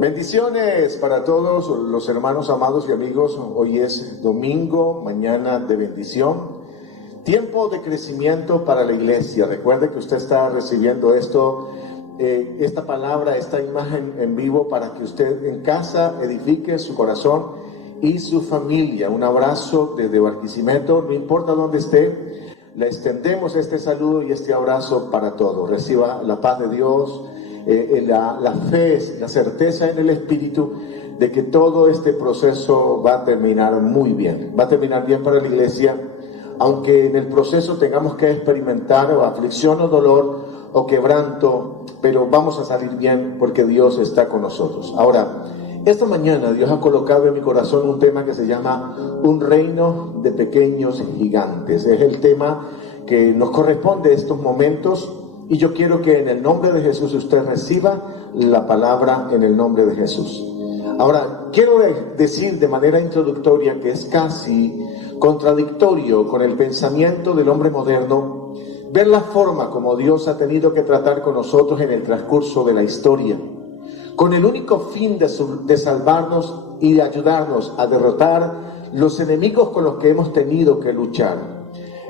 Bendiciones para todos los hermanos amados y amigos. Hoy es domingo, mañana de bendición, tiempo de crecimiento para la iglesia. Recuerde que usted está recibiendo esta palabra, esta imagen en vivo para que usted en casa edifique su corazón y su familia. Un abrazo desde Barquisimeto, no importa dónde esté, le extendemos este saludo y este abrazo para todos. Reciba la paz de Dios, la fe, la certeza en el Espíritu de que todo este proceso va a terminar muy bien. Va a terminar bien para la iglesia, aunque en el proceso tengamos que experimentar o aflicción o dolor o quebranto, pero vamos a salir bien porque Dios está con nosotros. Ahora, esta mañana Dios ha colocado en mi corazón un tema que se llama Un reino de pequeños gigantes. Es el tema que nos corresponde en estos momentos. Y yo quiero que en el nombre de Jesús usted reciba la palabra en el nombre de Jesús. Ahora, quiero decir de manera introductoria que es casi contradictorio con el pensamiento del hombre moderno ver la forma como Dios ha tenido que tratar con nosotros en el transcurso de la historia, con el único fin de salvarnos y de ayudarnos a derrotar los enemigos con los que hemos tenido que luchar.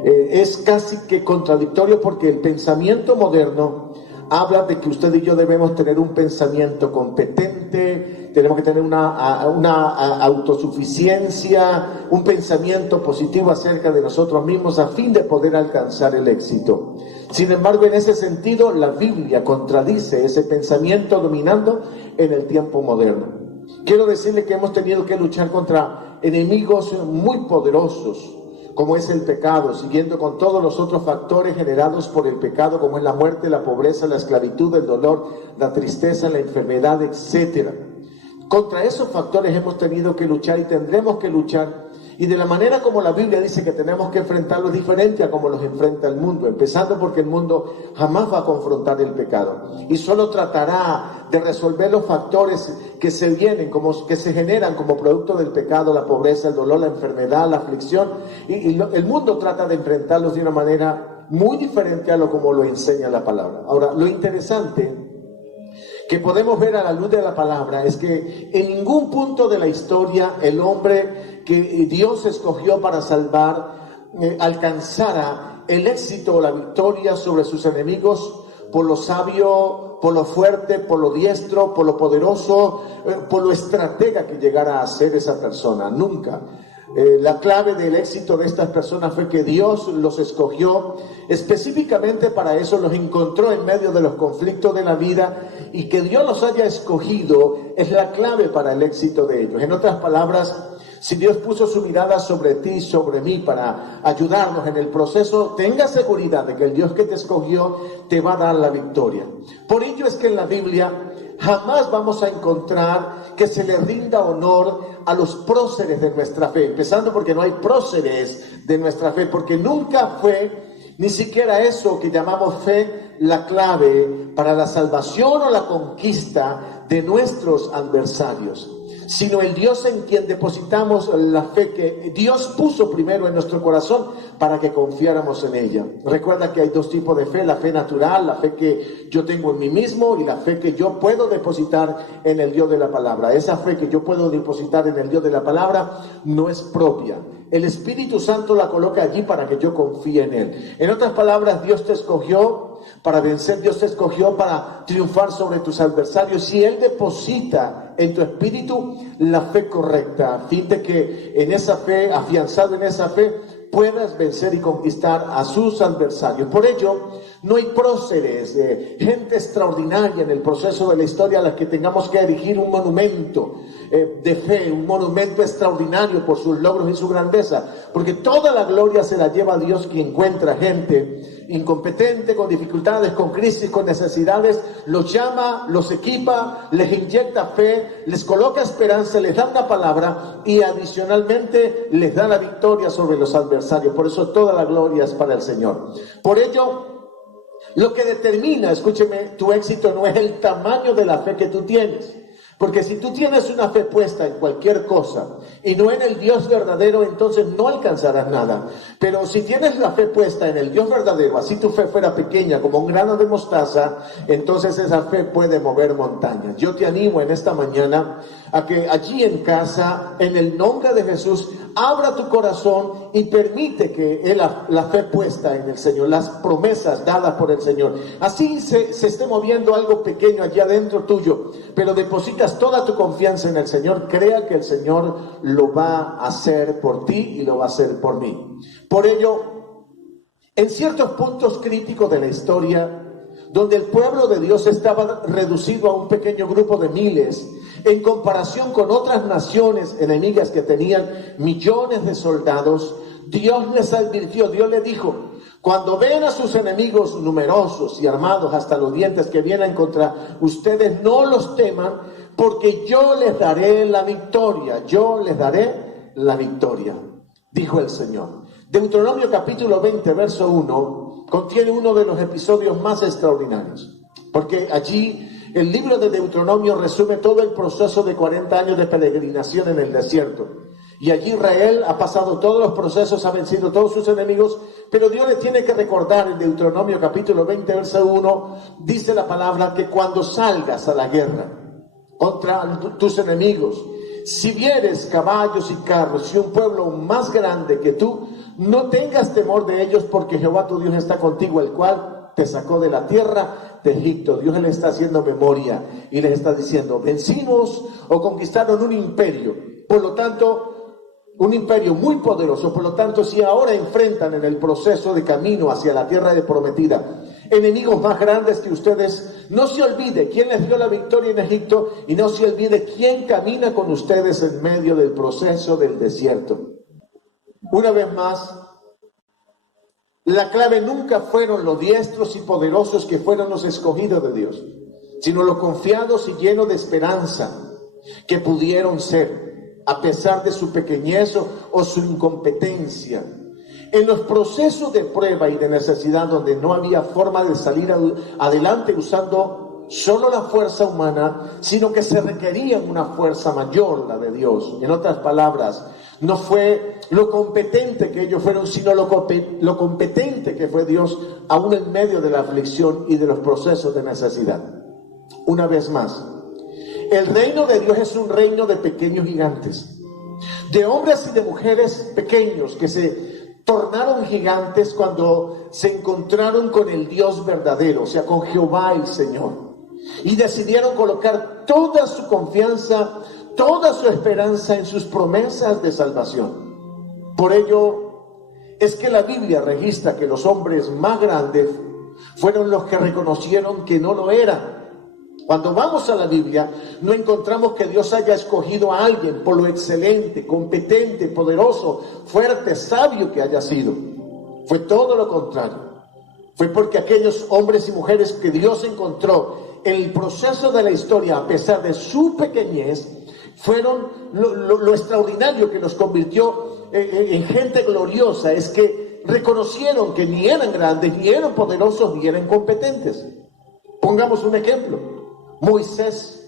Es casi que contradictorio porque el pensamiento moderno habla de que usted y yo debemos tener un pensamiento competente, tenemos que tener una autosuficiencia, un pensamiento positivo acerca de nosotros mismos a fin de poder alcanzar el éxito. Sin embargo, en ese sentido, la Biblia contradice ese pensamiento dominando en el tiempo moderno. Quiero decirle que hemos tenido que luchar contra enemigos muy poderosos, como es el pecado, siguiendo con todos los otros factores generados por el pecado, como es la muerte, la pobreza, la esclavitud, el dolor, la tristeza, la enfermedad, etc. Contra esos factores hemos tenido que luchar y tendremos que luchar, y de la manera como la Biblia dice que tenemos que enfrentarlos diferente a como los enfrenta el mundo, empezando porque el mundo jamás va a confrontar el pecado y solo tratará de resolver los factores que se vienen, que se generan como producto del pecado, la pobreza, el dolor, la enfermedad, la aflicción, y el mundo trata de enfrentarlos de una manera muy diferente a lo como lo enseña la palabra. Ahora, lo interesante que podemos ver a la luz de la palabra es que en ningún punto de la historia el hombre que Dios escogió para salvar alcanzara el éxito o la victoria sobre sus enemigos por lo sabio, por lo fuerte, por lo diestro, por lo poderoso, por lo estratega que llegara a ser esa persona. Nunca. La clave del éxito de estas personas fue que Dios los escogió específicamente para eso, los encontró en medio de los conflictos de la vida, y que Dios los haya escogido es la clave para el éxito de ellos. En otras palabras, si Dios puso su mirada sobre ti y sobre mí para ayudarnos en el proceso, tenga seguridad de que el Dios que te escogió te va a dar la victoria. Por ello es que en la Biblia jamás vamos a encontrar que se le rinda honor a los próceres de nuestra fe, empezando porque no hay próceres de nuestra fe, porque nunca fue ni siquiera eso que llamamos fe la clave para la salvación o la conquista de nuestros adversarios, sino el Dios en quien depositamos la fe que Dios puso primero en nuestro corazón para que confiáramos en ella. Recuerda que hay dos tipos de fe: la fe natural, la fe que yo tengo en mí mismo, y la fe que yo puedo depositar en el Dios de la palabra. Esa fe que yo puedo depositar en el Dios de la palabra no es propia. El Espíritu Santo la coloca allí para que yo confíe en Él. En otras palabras, Dios te escogió para vencer, Dios te escogió para triunfar sobre tus adversarios, y Él deposita en tu espíritu la fe correcta, a fin de que en esa fe, afianzado en esa fe, puedas vencer y conquistar a sus adversarios. Por ello, no hay próceres, gente extraordinaria en el proceso de la historia a la que tengamos que erigir un monumento de fe, un monumento extraordinario por sus logros y su grandeza, porque toda la gloria se la lleva a Dios, que encuentra gente incompetente, con dificultades, con crisis, con necesidades, los llama, los equipa, les inyecta fe, les coloca esperanza, les da una palabra y adicionalmente les da la victoria sobre los adversarios. Por eso toda la gloria es para el Señor. Por ello, lo que determina, escúcheme, tu éxito no es el tamaño de la fe que tú tienes. Porque si tú tienes una fe puesta en cualquier cosa y no en el Dios verdadero, entonces no alcanzarás nada. Pero si tienes la fe puesta en el Dios verdadero, así tu fe fuera pequeña como un grano de mostaza, entonces esa fe puede mover montañas. Yo te animo en esta mañana a que allí en casa, en el nombre de Jesús, abra tu corazón y permite que la fe puesta en el Señor, las promesas dadas por el Señor, así se esté moviendo algo pequeño allá adentro tuyo, pero depositas toda tu confianza en el Señor, crea que el Señor lo va a hacer por ti y lo va a hacer por mí. Por ello, en ciertos puntos críticos de la historia, donde el pueblo de Dios estaba reducido a un pequeño grupo de miles, en comparación con otras naciones enemigas que tenían millones de soldados, Dios les advirtió, Dios les dijo: cuando ven a sus enemigos numerosos y armados hasta los dientes que vienen contra ustedes, no los teman, porque yo les daré la victoria, yo les daré la victoria, dijo el Señor. Deuteronomio capítulo 20, verso 1, contiene uno de los episodios más extraordinarios, porque allí el libro de Deuteronomio resume todo el proceso de 40 años de peregrinación en el desierto. Y allí Israel ha pasado todos los procesos, ha vencido todos sus enemigos, pero Dios le tiene que recordar en Deuteronomio capítulo 20, verso 1, dice la palabra que cuando salgas a la guerra contra tus enemigos, si vieres caballos y carros y un pueblo más grande que tú, no tengas temor de ellos, porque Jehová tu Dios está contigo, el cual te sacó de la tierra de Egipto. Dios le está haciendo memoria y les está diciendo: vencimos o conquistaron un imperio, por lo tanto, un imperio muy poderoso. Por lo tanto, si ahora enfrentan en el proceso de camino hacia la tierra prometida enemigos más grandes que ustedes, no se olvide quién les dio la victoria en Egipto y no se olvide quién camina con ustedes en medio del proceso del desierto. Una vez más, la clave nunca fueron los diestros y poderosos que fueron los escogidos de Dios, sino los confiados y llenos de esperanza que pudieron ser, a pesar de su pequeñez o su incompetencia. En los procesos de prueba y de necesidad, donde no había forma de salir adelante usando solo la fuerza humana, sino que se requería una fuerza mayor, la de Dios. En otras palabras, no fue lo competente que ellos fueron, sino lo competente que fue Dios, aún en medio de la aflicción y de los procesos de necesidad. Una vez más, el reino de Dios es un reino de pequeños gigantes, de hombres y de mujeres pequeños que se tornaron gigantes cuando se encontraron con el Dios verdadero, o sea, con Jehová el Señor, y decidieron colocar toda su confianza, toda su esperanza en sus promesas de salvación. Por ello es que la Biblia registra que los hombres más grandes fueron los que reconocieron que no lo eran. Cuando vamos a la Biblia, no encontramos que Dios haya escogido a alguien por lo excelente, competente, poderoso, fuerte, sabio que haya sido. Fue todo lo contrario. Fue porque aquellos hombres y mujeres que Dios encontró en el proceso de la historia, a pesar de su pequeñez, fueron lo extraordinario que los convirtió en gente gloriosa, es que reconocieron que ni eran grandes, ni eran poderosos, ni eran competentes. Pongamos un ejemplo. Moisés,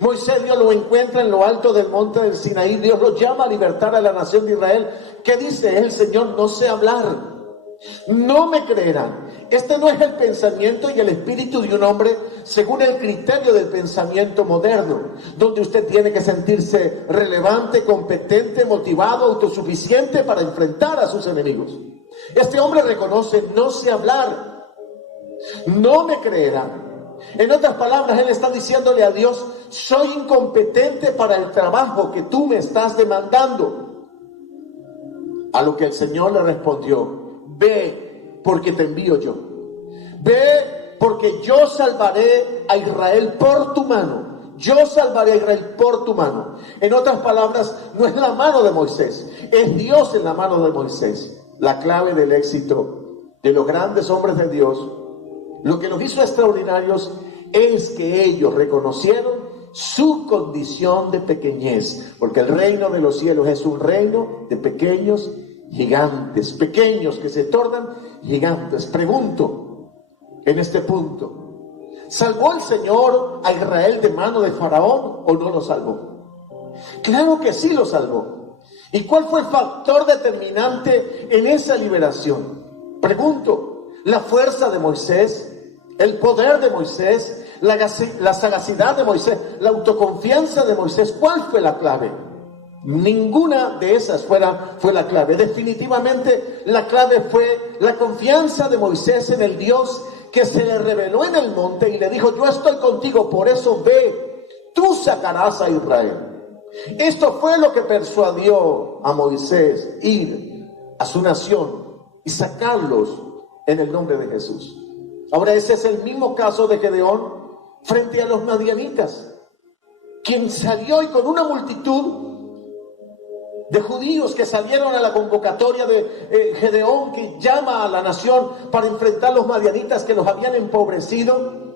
Dios lo encuentra en lo alto del monte del Sinaí. Dios lo llama a libertar a la nación de Israel. ¿Qué dice el Señor? No sé hablar, no me creerán. Este no es el pensamiento y el espíritu de un hombre según el criterio del pensamiento moderno, donde usted tiene que sentirse relevante, competente, motivado, autosuficiente para enfrentar a sus enemigos. Este hombre reconoce: no sé hablar, no me creerán. En otras palabras, él está diciéndole a Dios: soy incompetente para el trabajo que tú me estás demandando. A lo que el Señor le respondió: ve, porque te envío yo. Ve, porque yo salvaré a Israel por tu mano. Yo salvaré a Israel por tu mano. En otras palabras, no es la mano de Moisés, es Dios en la mano de Moisés. La clave del éxito de los grandes hombres de Dios, lo que los hizo extraordinarios, es que ellos reconocieron su condición de pequeñez, porque el reino de los cielos es un reino de pequeños gigantes, pequeños que se tornan gigantes. Pregunto en este punto: ¿salvó el Señor a Israel de mano de Faraón o no lo salvó? Claro que sí lo salvó. ¿Y cuál fue el factor determinante en esa liberación? Pregunto, ¿la fuerza de Moisés? ¿El poder de Moisés? ¿La sagacidad de Moisés? ¿La autoconfianza de Moisés? ¿Cuál fue la clave? Ninguna de esas fue la clave. Definitivamente la clave fue la confianza de Moisés en el Dios que se le reveló en el monte y le dijo: yo estoy contigo, por eso ve, tú sacarás a Israel. Esto fue lo que persuadió a Moisés ir a su nación y sacarlos en el nombre de Jesús. Ahora, ese es el mismo caso de Gedeón frente a los madianitas, quien salió y con una multitud de judíos que salieron a la convocatoria de Gedeón, que llama a la nación para enfrentar a los madianitas que los habían empobrecido.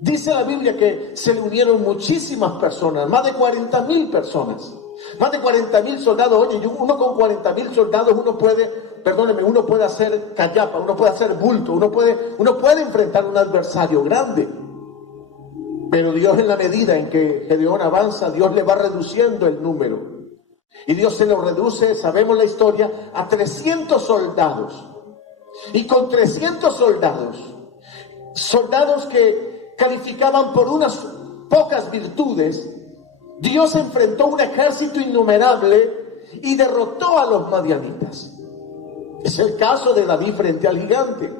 Dice la Biblia que se le unieron muchísimas personas, más de 40,000 personas, más de 40,000 soldados. Oye, uno con 40,000 soldados, uno puede hacer callapa, uno puede hacer bulto, uno puede enfrentar a un adversario grande. Pero Dios, en la medida en que Gedeón avanza, Dios le va reduciendo el número. Y Dios se lo reduce, sabemos la historia, a 300 soldados. Y con 300 soldados que calificaban por unas pocas virtudes, Dios enfrentó un ejército innumerable y derrotó a los madianitas. Es el caso de David frente al gigante.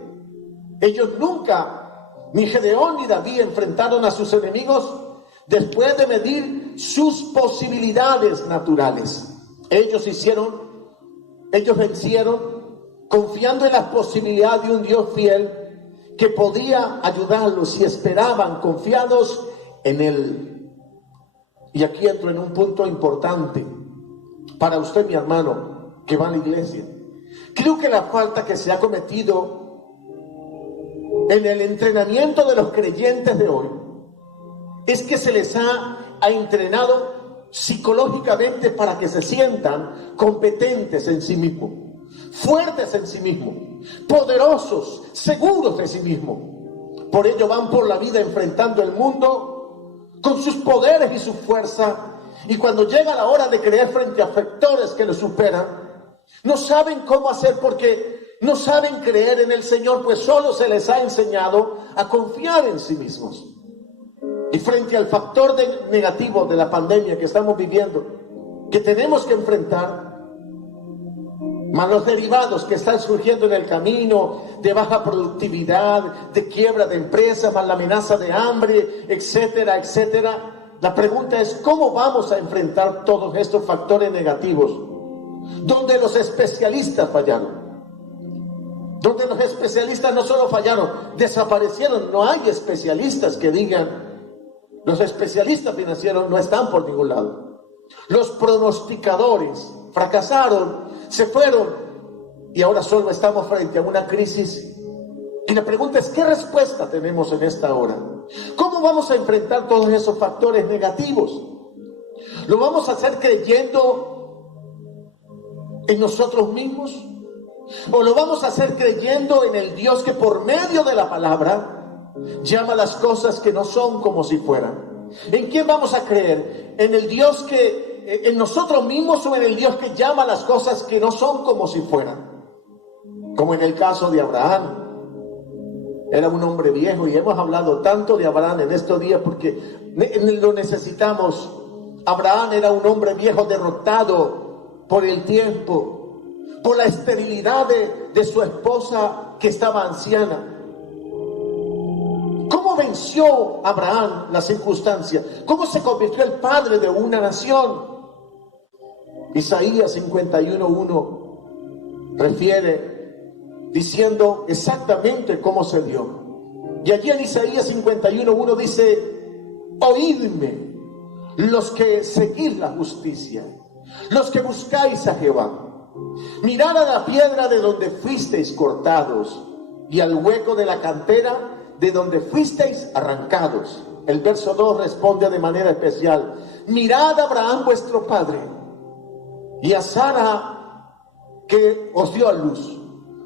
Ellos nunca, ni Gedeón ni David, enfrentaron a sus enemigos después de medir sus posibilidades naturales. Ellos vencieron confiando en las posibilidades de un Dios fiel que podía ayudarlos, y esperaban confiados en Él. Y aquí entro en un punto importante para usted, mi hermano, que va a la iglesia. Creo que la falta que se ha cometido en el entrenamiento de los creyentes de hoy es que se les ha entrenado psicológicamente para que se sientan competentes en sí mismos, fuertes en sí mismos, poderosos, seguros de sí mismos. Por ello van por la vida enfrentando el mundo con sus poderes y su fuerza, y cuando llega la hora de creer frente a factores que los superan, no saben cómo hacer, porque no saben creer en el Señor, pues solo se les ha enseñado a confiar en sí mismos. Y frente al factor negativo de la pandemia que estamos viviendo, que tenemos que enfrentar, más los derivados que están surgiendo en el camino, de baja productividad, de quiebra de empresas, más la amenaza de hambre, etcétera, etcétera. La pregunta es: ¿cómo vamos a enfrentar todos estos factores negativos? Donde los especialistas fallaron. Donde los especialistas no solo fallaron, desaparecieron. No hay especialistas que digan. Los especialistas financieros no están por ningún lado. Los pronosticadores fracasaron, se fueron, y ahora solo estamos frente a una crisis. Y la pregunta es: ¿qué respuesta tenemos en esta hora? ¿Cómo vamos a enfrentar todos esos factores negativos? ¿Lo vamos a hacer creyendo en nosotros mismos? ¿O lo vamos a hacer creyendo en el Dios que por medio de la palabra llama las cosas que no son como si fueran? ¿En quién vamos a creer? ¿En el Dios en nosotros mismos, o en el Dios que llama las cosas que no son como si fueran? Como en el caso de Abraham. Era un hombre viejo, y hemos hablado tanto de Abraham en estos días porque lo necesitamos. Abraham era un hombre viejo, derrotado por el tiempo, por la esterilidad de su esposa que estaba anciana. ¿Cómo venció Abraham la circunstancia? ¿Cómo se convirtió el padre de una nación? Isaías 51:1 refiere diciendo exactamente cómo se dio. Y allí en Isaías 51:1 dice: oídme, los que seguís la justicia, los que buscáis a Jehová. Mirad a la piedra de donde fuisteis cortados, y al hueco de la cantera de donde fuisteis arrancados. El verso 2 responde de manera especial: mirad a Abraham vuestro padre, y a Sara que os dio a luz,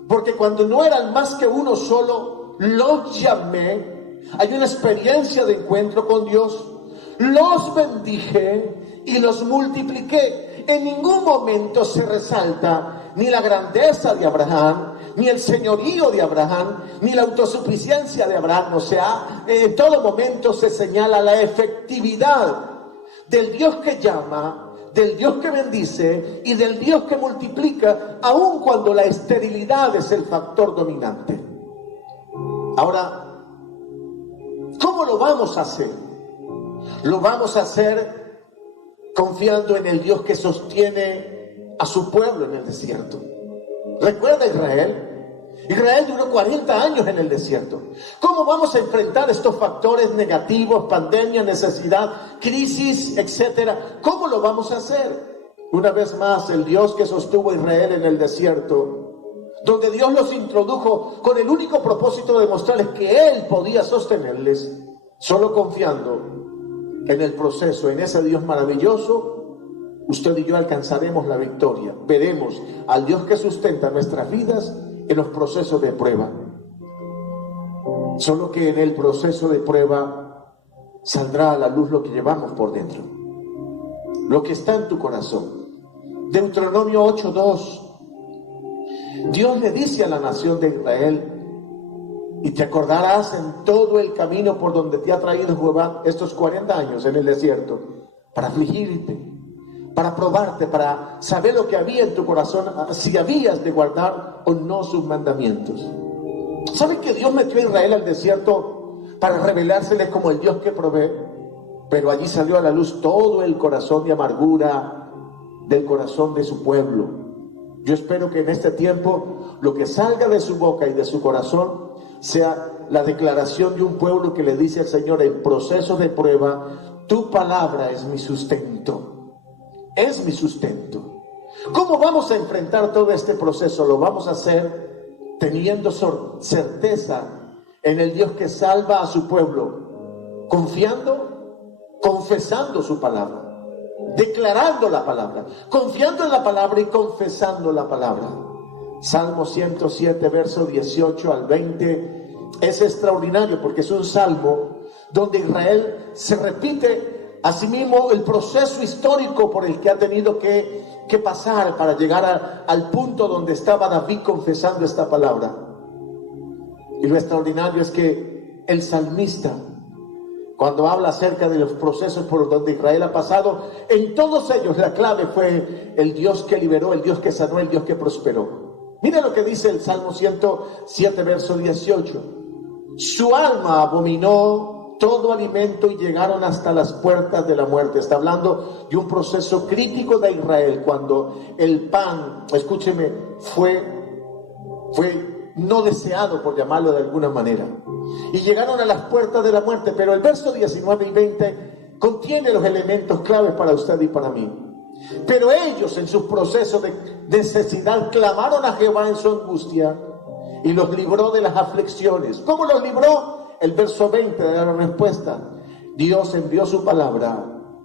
porque cuando no eran más que uno solo, los llamé, Hay una experiencia de encuentro con Dios. Los bendije y los multipliqué. En ningún momento se resalta ni la grandeza de Abraham, ni el señorío de Abraham, ni la autosuficiencia de Abraham. O sea, en todo momento se señala la efectividad del Dios que llama, del Dios que bendice y del Dios que multiplica, aun cuando la esterilidad es el factor dominante. Ahora, ¿cómo lo vamos a hacer? Lo vamos a hacer confiando en el Dios que sostiene a su pueblo en el desierto. ¿Recuerda Israel? Israel duró 40 años en el desierto. ¿Cómo vamos a enfrentar estos factores negativos, pandemia, necesidad, crisis, etcétera? ¿Cómo lo vamos a hacer? Una vez más, el Dios que sostuvo a Israel en el desierto, donde Dios los introdujo con el único propósito de mostrarles que Él podía sostenerles, solo confiando en el proceso, en ese Dios maravilloso, usted y yo alcanzaremos la victoria. Veremos al Dios que sustenta nuestras vidas en los procesos de prueba. Solo que en el proceso de prueba saldrá a la luz lo que llevamos por dentro, lo que está en tu corazón. Deuteronomio 8:2. Dios le dice a la nación de Israel: y te acordarás en todo el camino por donde te ha traído Jehová estos 40 años en el desierto, para afligirte, para probarte, para saber lo que había en tu corazón, si habías de guardar o no sus mandamientos. ¿Saben que Dios metió a Israel al desierto para revelárseles como el Dios que provee? Pero allí salió a la luz todo el corazón de amargura del corazón de su pueblo. Yo espero que en este tiempo lo que salga de su boca y de su corazón sea la declaración de un pueblo que le dice al Señor en proceso de prueba: tu palabra es mi sustento, es mi sustento. ¿Cómo vamos a enfrentar todo este proceso? Lo vamos a hacer teniendo certeza en el Dios que salva a su pueblo, confiando, confesando su palabra, declarando la palabra, confiando en la palabra y confesando la palabra. Salmo 107, verso 18 al 20, es extraordinario porque es un salmo donde Israel se repite a sí mismo el proceso histórico por el que ha tenido que pasar para llegar al punto donde estaba David confesando esta palabra. Y lo extraordinario es que el salmista, cuando habla acerca de los procesos por donde Israel ha pasado, en todos ellos la clave fue el Dios que liberó, el Dios que sanó, el Dios que prosperó. Mira lo que dice el Salmo 107, verso 18. Su alma abominó todo alimento y llegaron hasta las puertas de la muerte. Está hablando de un proceso crítico de Israel, cuando el pan, escúcheme, fue no deseado, por llamarlo de alguna manera. Y llegaron a las puertas de la muerte. Pero el verso 19 y 20 contiene los elementos claves para usted y para mí. Pero ellos, en su proceso de necesidad, clamaron a Jehová en su angustia y los libró de las aflicciones. ¿Cómo los libró? El verso 20 da la respuesta. Dios envió su palabra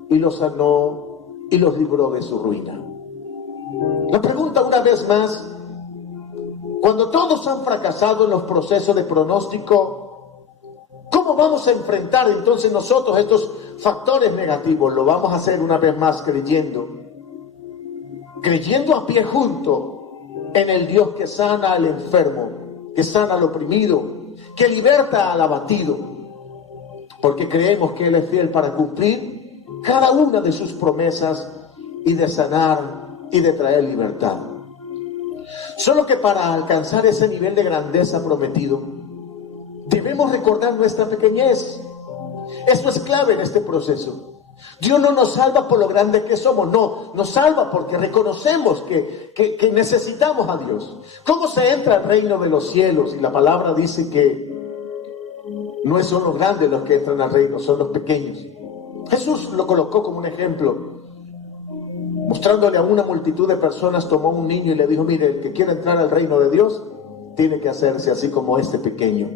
y los sanó y los libró de su ruina. La pregunta una vez más: cuando todos han fracasado en los procesos de pronóstico, ¿cómo vamos a enfrentar entonces nosotros estos factores negativos? Lo vamos a hacer una vez más creyendo a pie junto en el Dios que sana al enfermo, que sana al oprimido, que liberta al abatido, porque creemos que Él es fiel para cumplir cada una de sus promesas y de sanar y de traer libertad. Solo que para alcanzar ese nivel de grandeza prometido, debemos recordar nuestra pequeñez. Esto es clave en este proceso. Dios no nos salva por lo grande que somos, no, nos salva porque reconocemos que necesitamos a Dios. ¿Cómo se entra al reino de los cielos? Y la palabra dice que no son los grandes los que entran al reino, son los pequeños. Jesús lo colocó como un ejemplo, mostrándole a una multitud de personas. Tomó un niño y le dijo: mire, el que quiera entrar al reino de Dios tiene que hacerse así como este pequeño,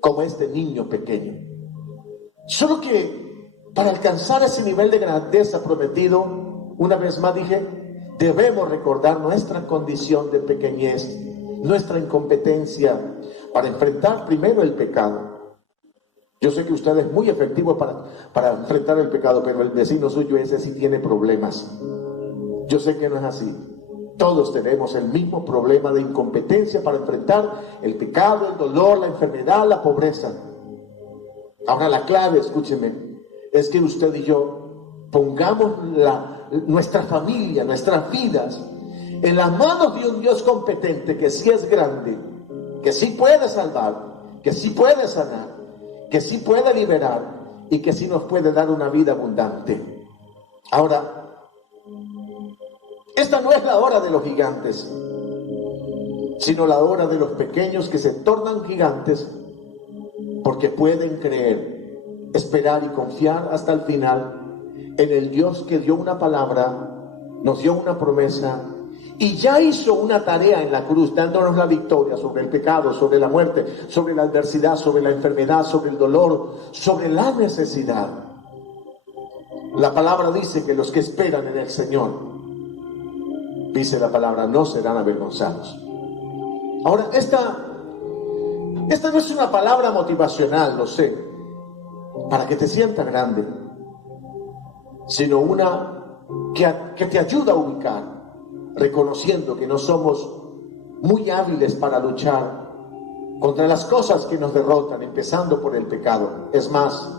como este niño pequeño. Solo que para alcanzar ese nivel de grandeza prometido, una vez más dije, debemos recordar nuestra condición de pequeñez, nuestra incompetencia, para enfrentar primero el pecado. Yo sé que usted es muy efectivo para enfrentar el pecado, pero el vecino suyo ese sí tiene problemas. Yo sé que no es así. Todos tenemos el mismo problema de incompetencia para enfrentar el pecado, el dolor, la enfermedad, la pobreza. Ahora la clave, escúcheme, es que usted y yo pongamos nuestra familia, nuestras vidas en las manos de un Dios competente que sí es grande, que sí puede salvar, que sí puede sanar, que sí puede liberar y que sí nos puede dar una vida abundante. Ahora, esta no es la hora de los gigantes, sino la hora de los pequeños que se tornan gigantes porque pueden creer, esperar y confiar hasta el final en el Dios que dio una palabra, nos dio una promesa y ya hizo una tarea en la cruz, dándonos la victoria sobre el pecado, sobre la muerte, sobre la adversidad, sobre la enfermedad, sobre el dolor, sobre la necesidad. La palabra dice que los que esperan en el Señor, dice la palabra, no serán avergonzados. Ahora, esta no es una palabra motivacional, lo sé, para que te sientas grande, sino una que te ayuda a ubicar, reconociendo que no somos muy hábiles para luchar contra las cosas que nos derrotan, empezando por el pecado. Es más,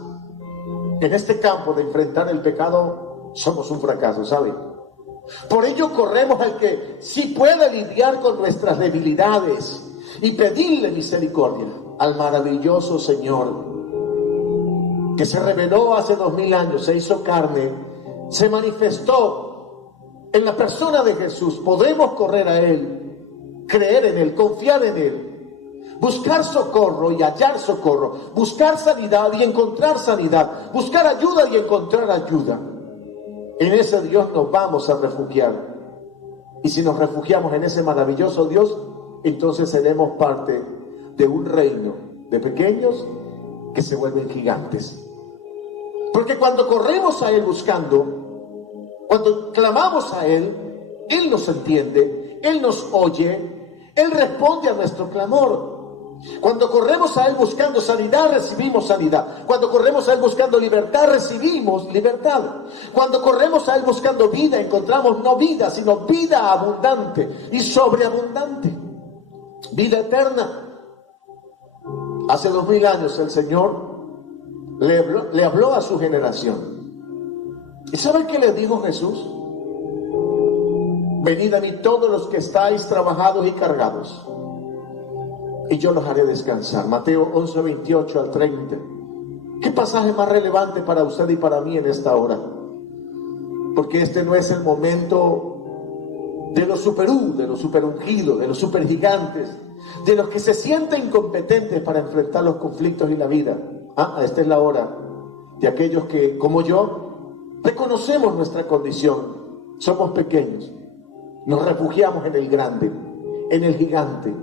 en este campo de enfrentar el pecado, somos un fracaso, ¿saben? Por ello corremos al que sí puede lidiar con nuestras debilidades y pedirle misericordia, al maravilloso Señor que se reveló hace 2000 años, se hizo carne, se manifestó en la persona de Jesús. Podemos correr a Él, creer en Él, confiar en Él, buscar socorro y hallar socorro, buscar sanidad y encontrar sanidad, buscar ayuda y encontrar ayuda. En ese Dios nos vamos a refugiar. Y si nos refugiamos en ese maravilloso Dios, entonces seremos parte de un reino de pequeños que se vuelven gigantes. Porque cuando corremos a Él buscando, cuando clamamos a Él, Él nos entiende, Él nos oye, Él responde a nuestro clamor. Cuando corremos a Él buscando sanidad, recibimos sanidad. Cuando corremos a Él buscando libertad, recibimos libertad. Cuando corremos a Él buscando vida, encontramos no vida, sino vida abundante y sobreabundante. Vida eterna. Hace 2000 años el Señor le habló a su generación. ¿Y saben qué le dijo Jesús? Venid a mí todos los que estáis trabajados y cargados, y yo los haré descansar. Mateo 11, 28 al 30. ¿Qué pasaje más relevante para usted y para mí en esta hora? Porque este no es el momento de los superú, de los superungidos, de los supergigantes, de los que se sienten incompetentes para enfrentar los conflictos y la vida. Esta es la hora de aquellos que, como yo, reconocemos nuestra condición. Somos pequeños. Nos refugiamos en el grande, en el gigante,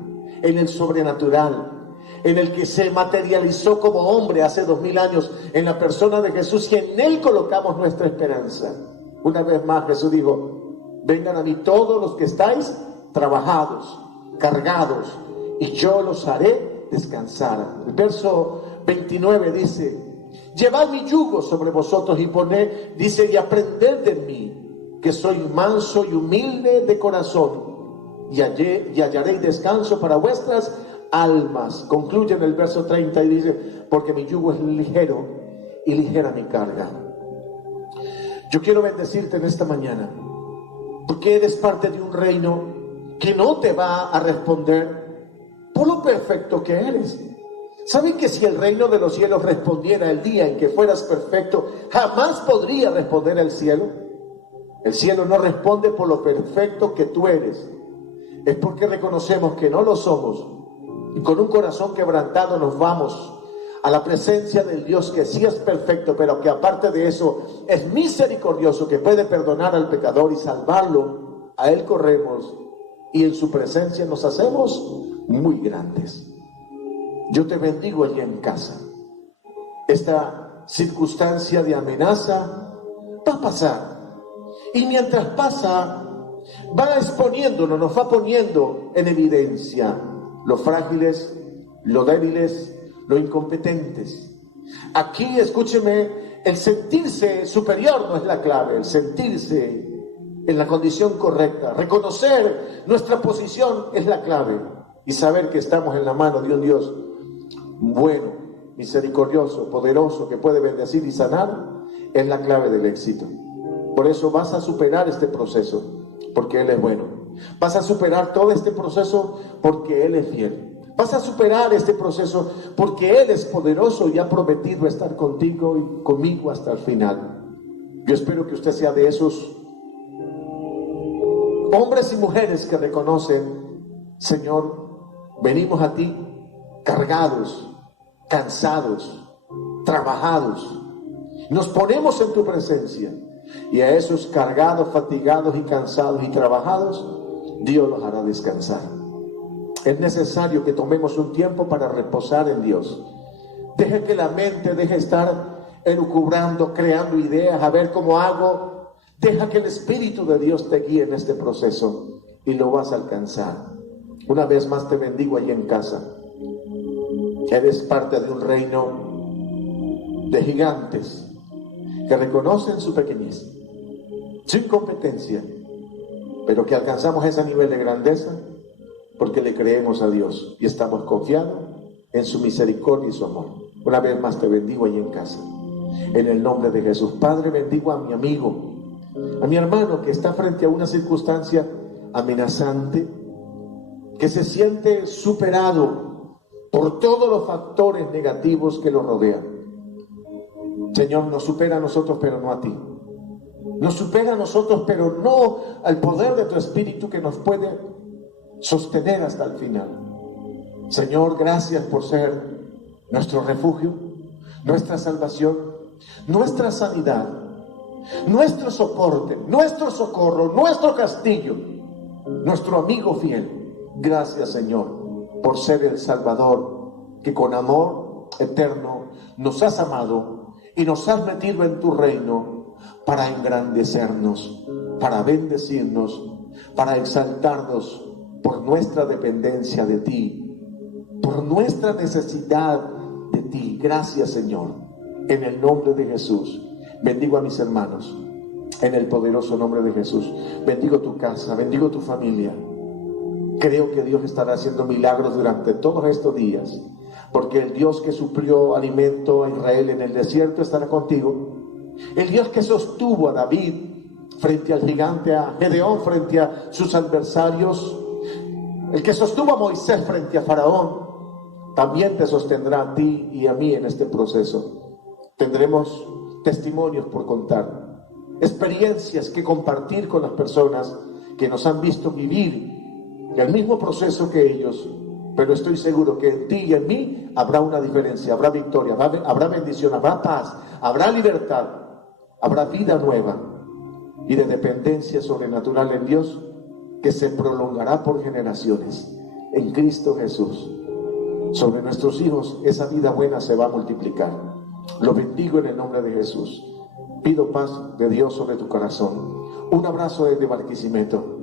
en el sobrenatural, en el que se materializó como hombre hace 2000 años, en la persona de Jesús, y en Él colocamos nuestra esperanza. Una vez más Jesús dijo, vengan a mí todos los que estáis trabajados, cargados, y yo los haré descansar. El verso 29 dice, llevad mi yugo sobre vosotros y poned, dice, y aprended de mí, que soy manso y humilde de corazón, y hallaréis descanso para vuestras almas. Concluye en el verso 30 y dice, porque mi yugo es ligero y ligera mi carga. Yo quiero bendecirte en esta mañana, porque eres parte de un reino que no te va a responder por lo perfecto que eres. ¿Saben que si el reino de los cielos respondiera el día en que fueras perfecto, jamás podría responder el cielo? El cielo no responde por lo perfecto que tú eres. Es porque reconocemos que no lo somos, y con un corazón quebrantado nos vamos a la presencia del Dios que sí es perfecto, pero que aparte de eso es misericordioso, que puede perdonar al pecador y salvarlo. A Él corremos y en su presencia nos hacemos muy grandes. Yo te bendigo allí en casa. Esta circunstancia de amenaza va a pasar, y mientras pasa, va exponiéndonos, nos va poniendo en evidencia lo frágiles, lo débiles, lo incompetentes. Aquí, escúcheme, el sentirse superior no es la clave, el sentirse en la condición correcta, reconocer nuestra posición es la clave y saber que estamos en la mano de un Dios bueno, misericordioso, poderoso, que puede bendecir y sanar, es la clave del éxito. Por eso vas a superar este proceso, porque Él es bueno. Vas a superar todo este proceso porque Él es fiel. Vas a superar este proceso porque Él es poderoso y ha prometido estar contigo y conmigo hasta el final. Yo espero que usted sea de esos hombres y mujeres que reconocen: Señor, venimos a ti cargados, cansados, trabajados. Nos ponemos en tu presencia, y a esos cargados, fatigados y cansados y trabajados, Dios los hará descansar. Es necesario que tomemos un tiempo para reposar en Dios. Deje que la mente deje de estar elucubrando, creando ideas, a ver cómo hago. Deja que el Espíritu de Dios te guíe en este proceso y lo vas a alcanzar. Una vez más te bendigo ahí en casa. Eres parte de un reino de gigantes que reconocen su pequeñez, su incompetencia, pero que alcanzamos ese nivel de grandeza porque le creemos a Dios y estamos confiados en su misericordia y su amor. Una vez más te bendigo ahí en casa. En el nombre de Jesús. Padre, bendigo a mi amigo, a mi hermano que está frente a una circunstancia amenazante, que se siente superado por todos los factores negativos que lo rodean. Señor, nos supera a nosotros, pero no a ti. Nos supera a nosotros, pero no al poder de tu Espíritu que nos puede sostener hasta el final. Señor, gracias por ser nuestro refugio, nuestra salvación, nuestra sanidad, nuestro soporte, nuestro socorro, nuestro castillo, nuestro amigo fiel. Gracias, Señor, por ser el Salvador que con amor eterno nos has amado y nos has metido en tu reino para engrandecernos, para bendecirnos, para exaltarnos por nuestra dependencia de ti, por nuestra necesidad de ti. Gracias, Señor, en el nombre de Jesús. Bendigo a mis hermanos, en el poderoso nombre de Jesús. Bendigo tu casa, bendigo tu familia. Creo que Dios estará haciendo milagros durante todos estos días, porque el Dios que suplió alimento a Israel en el desierto estará contigo. El Dios que sostuvo a David frente al gigante, a Gedeón frente a sus adversarios, el que sostuvo a Moisés frente a Faraón, también te sostendrá a ti y a mí en este proceso. Tendremos testimonios por contar, experiencias que compartir con las personas que nos han visto vivir el mismo proceso que ellos, pero estoy seguro que en ti y en mí habrá una diferencia, habrá victoria, habrá bendición, habrá paz, habrá libertad, habrá vida nueva y de dependencia sobrenatural en Dios que se prolongará por generaciones en Cristo Jesús. Sobre nuestros hijos esa vida buena se va a multiplicar. Lo bendigo en el nombre de Jesús. Pido paz de Dios sobre tu corazón. Un abrazo desde Barquisimeto.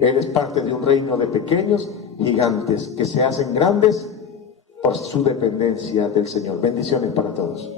Eres parte de un reino de pequeños gigantes que se hacen grandes por su dependencia del Señor. Bendiciones para todos.